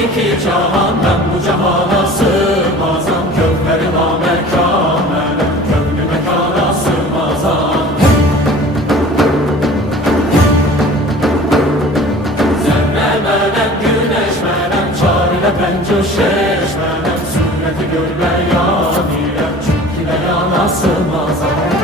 iki cahan, ben bu cahana sığmazam. Kövleri lamekamene, kövlü mekana sığmazam. Zerremenem, güneşmenem, çarine pencoşeşmenem. Sureti görmeyan ilem, çünkü de yana sığmazam.